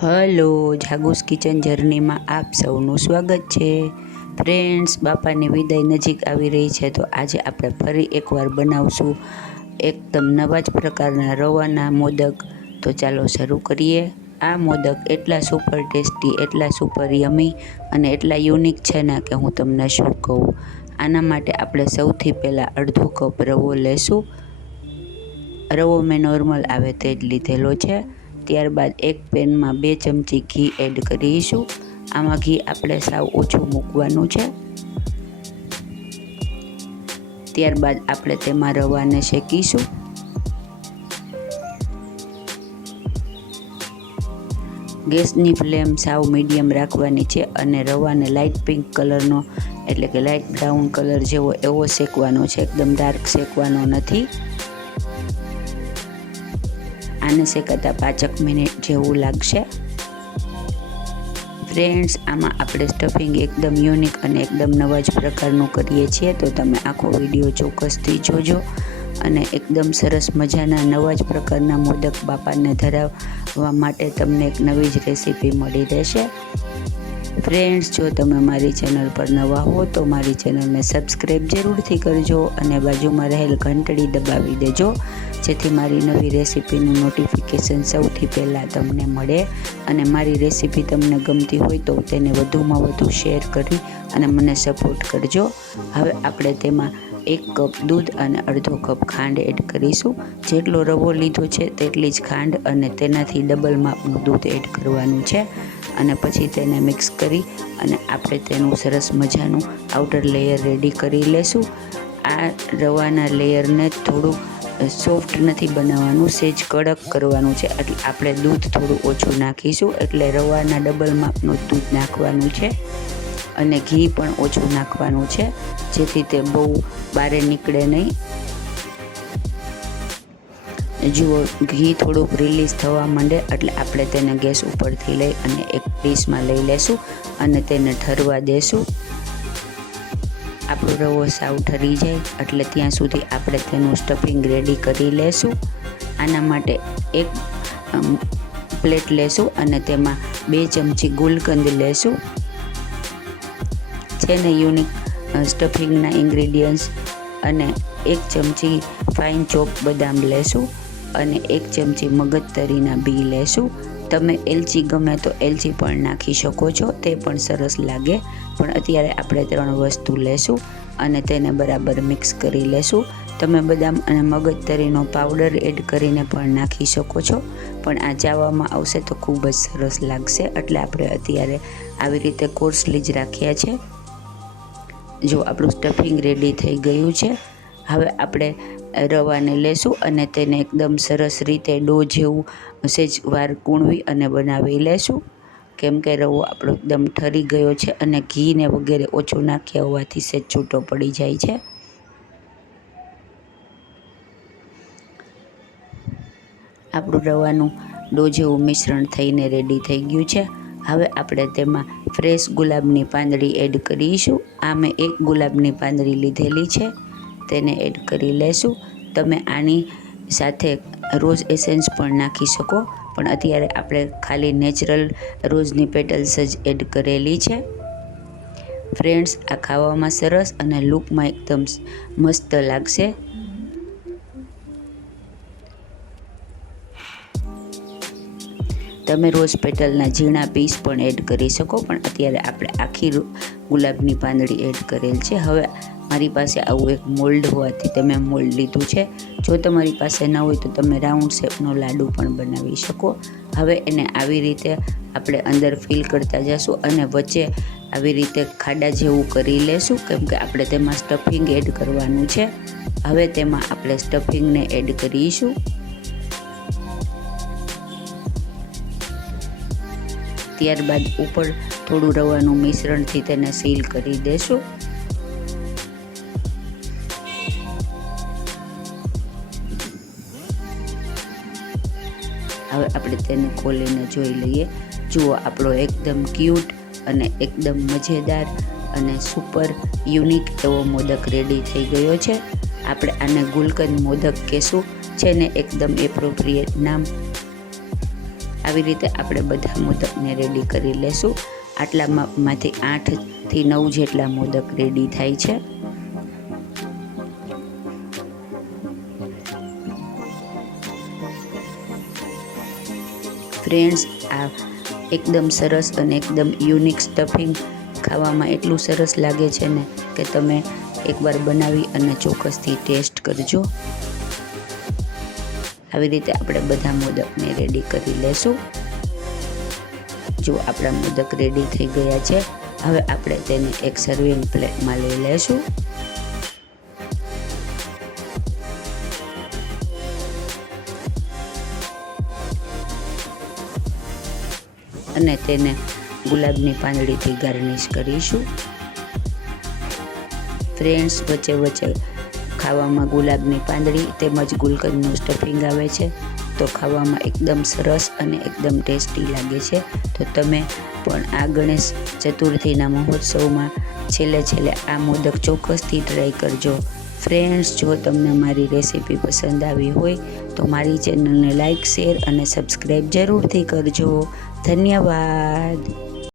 Hello, જાગુસ kitchen જર્નીમાં આપ સૌનું સ્વાગત છે. ફ્રેન્ડ્સ, બાપાની વિદાય નજીક આવી રહી છે, તો આજે આપણે ફરી એકવાર બનાવશું એકદમ નવા જ પ્રકારના રવાના મોદક. તો ચાલો શરૂ કરીએ. આ મોદક એટલા સુપર ટેસ્ટી, એટલા સુપર યમી અને એટલા યુનિક છે ને કે હું તમને શું કહું. આના માટે આપણે સૌથી પહેલાં અડધો કપ રવો લેશું. રવો મેં નોર્મલ આવે તે જ લીધેલો છે. ત્યારબાદ એક પેનમાં 2 ચમચી ઘી એડ કરીશું. આમાં ઘી આપણે સાવ ઓછું મૂકવાનું છે. ત્યારબાદ આપણે તેમાં રવાને શેકીશું. ગેસની ફ્લેમ સાવ મીડિયમ રાખવાની છે અને રવાને લાઇટ પિંક કલરનો એટલે કે લાઇટ બ્રાઉન કલર જેવો એવો શેકવાનો છે, એકદમ ડાર્ક શેકવાનો નથી. આને શેકાતા 5 મિનિટ જેવું લાગશે. ફ્રેન્ડ્સ, આમાં આપણે સ્ટફિંગ એકદમ યુનિક અને એકદમ નવા જ પ્રકારનું કરીએ છીએ, તો તમે આખો વિડીયો ચોક્કસથી જોજો અને એકદમ સરસ મજાના નવા જ પ્રકારના મોદક બાપાને ધરાવવા માટે તમને એક નવી જ રેસીપી મળી રહેશે. ફ્રેન્ડ્સ, જો તમે મારી ચેનલ પર નવા હો તો મારી ચેનલને સબસ્ક્રાઈબ જરૂરથી કરજો અને બાજુમાં રહેલ ઘંટડી દબાવી દેજો, જેથી મારી નવી રેસીપીનું નોટિફિકેશન સૌથી પહેલાં તમને મળે. અને મારી રેસીપી તમને ગમતી હોય તો તેને વધુમાં વધુ શેર કરી અને મને સપોર્ટ કરજો. હવે આપણે તેમાં 1 કપ દૂધ અને અડધો કપ ખાંડ એડ કરીશું. જેટલો રવો લીધો છે તેટલી જ ખાંડ અને તેનાથી ડબલ માપનું દૂધ એડ કરવાનું છે. અને પછી તેને મિક્સ કરી અને આપણે તેનું સરસ મજાનું આઉટર લેયર રેડી કરી લેશું. આ રવાના લેયરને થોડું સોફ્ટ નથી બનાવવાનું, સેજ કડક કરવાનું છે. એટલે આપણે દૂધ થોડું ઓછું નાખીશું, એટલે રવાના ડબલ માપનું દૂધ નાખવાનું છે અને ઘી પણ ઓછું નાખવાનું છે, જેથી તે બહુ બહાર નીકળે નહીં. જુઓ, ઘી થોડુંક રિલીઝ થવા માંડે એટલે આપણે તેને ગેસ ઉપરથી લઈ અને એક ડીશમાં લઈ લેશું અને તેને ઠરવા દેશું. આપણો રવો સાવ ઠરી જાય એટલે ત્યાં સુધી આપણે તેનું સ્ટફિંગ રેડી કરી લેશું. આના માટે એક પ્લેટ લેશું અને તેમાં 2 ચમચી ગુલકંદ લેશું. જેને યુનિક સ્ટફિંગના ઇન્ગ્રીડિયન્ટ્સ અને 1 ચમચી ફાઇન ચોપ બદામ લેશું અને 1 ચમચી મગજતરીના બી લેશું. તમે એલચી ગમે તો એલચી પણ નાખી શકો છો, તે પણ સરસ લાગે. પણ અત્યારે આપણે 3 વસ્તુ લેશું અને તેને બરાબર મિક્સ કરી લેશું. તમે બદામ અને મગજતરીનો પાવડર એડ કરીને પણ નાખી શકો છો, પણ આ ચાવવામાં આવશે તો ખૂબ જ સરસ લાગશે, એટલે આપણે અત્યારે આવી રીતે કોર્સલી જ રાખ્યા છે. જો આપણું સ્ટફિંગ રેડી થઈ ગયું છે. હવે આપણે રવાને લેશું અને તેને એકદમ સરસ રીતે ડો જેવું સેજ વાર કૂણવી અને બનાવી લેશું. કેમ કે રવો આપણો એકદમ ઠરી ગયો છે અને ઘીને વગેરે ઓછું નાખ્યા હોવાથી સેજ છૂટો પડી જાય છે. આપણું રવાનું ડો જેવું મિશ્રણ થઈને રેડી થઈ ગયું છે. હવે આપણે તેમાં ફ્રેશ ગુલાબની પાંદડી એડ કરીશું. આ મેં 1 ગુલાબની પાંદડી લીધેલી છે, તેને એડ કરી લેશું. તમે આની સાથે રોઝ એસેન્સ પણ નાખી શકો, પણ અત્યારે આપણે ખાલી નેચરલ રોઝની પેટલ્સ જ એડ કરેલી છે. ફ્રેન્ડ્સ, આ ખાવામાં સરસ અને લુકમાં એકદમ મસ્ત લાગશે. તમે રોઝ પેટલના ઝીણા પીસ પણ એડ કરી શકો, પણ અત્યારે આપણે આખી ગુલાબની પાંદડી એડ કરેલ છે. હવે મારી પાસે આવું એક મોલ્ડ હોવાથી તમે મોલ્ડ લીધું છે. જો તમારી પાસે ન હોય તો તમે રાઉન્ડ શેપનો લાડુ પણ બનાવી શકો. હવે એને આવી રીતે આપણે અંદર ફિલ કરતા જશું અને વચ્ચે આવી રીતે ખાડા જેવું કરી લેશું, કેમ કે આપણે તેમાં સ્ટફિંગ એડ કરવાનું છે. હવે તેમાં આપણે સ્ટફિંગને એડ કરીશું. ત્યારબાદ ઉપર થોડું રવાનું મિશ્રણથી તેને સીલ કરી દેશું. હવે આપણે તેને ખોલીને જોઈ લઈએ. જુઓ, આપણો એકદમ ક્યુટ અને એકદમ મજેદાર અને સુપર યુનિક એવો મોદક રેડી થઈ ગયો છે. આપણે આને ગુલકંદ મોદક કહેશું, જેને એકદમ એપ્રોપ્રિએટ નામ આવી રીતે આપણે બધા મોદકને રેડી કરી લેશું. આટલા માપમાંથી 8 થી 9 જેટલા મોદક રેડી થાય છે. ફ્રેન્ડ્સ, આ એકદમ સરસ અને એકદમ યુનિક સ્ટફિંગ ખાવામાં એટલું સરસ લાગે છે ને કે તમે એકવાર બનાવી અને ચોક્કસથી ટેસ્ટ કરજો. આવી રીતે આપણે બધા મોદકને રેડી કરી લેશું. જો આપણા મોદક રેડી થઈ ગયા છે. હવે આપણે તેને એક સર્વિંગ પ્લેટમાં લઈ લેશું. અને તેને ગુલાબની પાંદડીથી ગાર્નિશ કરીશું. ફ્રેન્ડ્સ, વચ્ચે વચ્ચે ખાવામાં ગુલાબની પાંદડી તેમજ ગુલકંદનું સ્ટફિંગ આવે છે તો ખાવામાં એકદમ સરસ અને એકદમ ટેસ્ટી લાગે છે. તો તમે પણ આ ગણેશ ચતુર્થીના મહોત્સવમાં છેલ્લે આ મોદક ચોક્કસથી ટ્રાય કરજો. ફ્રેન્ડ્સ, જો તમને મારી રેસીપી પસંદ આવી હોય તો મારી ચેનલને લાઇક, શેર અને સબસ્ક્રાઈબ જરૂરથી કરજો. ધન્યવાદ.